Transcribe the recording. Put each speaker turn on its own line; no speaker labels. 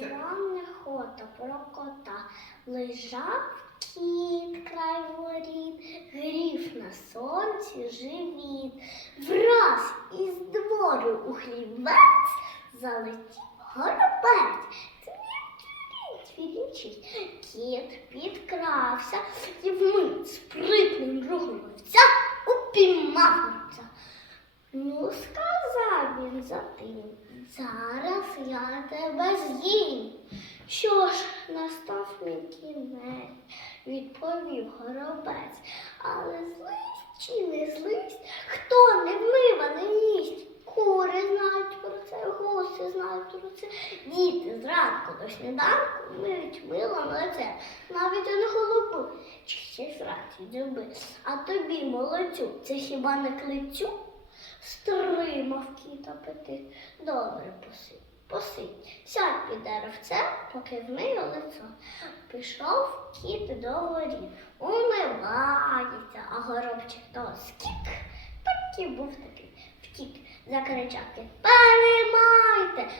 Була неохота про кота. Лежав кіт край воріт, грів на сонці живіт. Враз із двору у хлівець залетів горобець. Кіт підкрався і вмить спритним рухом ловця упіймав ловця. Ну, він за тим, зараз я тебе з'їм. Що ж, настав мій кінець, відповів горобець. Але злисть чи не злисть, хто не вмива не їсть. Кури знають про це, гуси знають про це. Діти зранку до сніданку миють мило на лице, навіть не голуби, чи ще зраті дзюби. А тобі, молодцю, це хіба не клицю? Стримав кіт апетит. Добре посидь, посидь. Сядь під деревце, поки вмию лицо. Пішов кіт до горів, умивається, а горобчик то скік, такий був такий, втік, закричав кіт. Переймайте.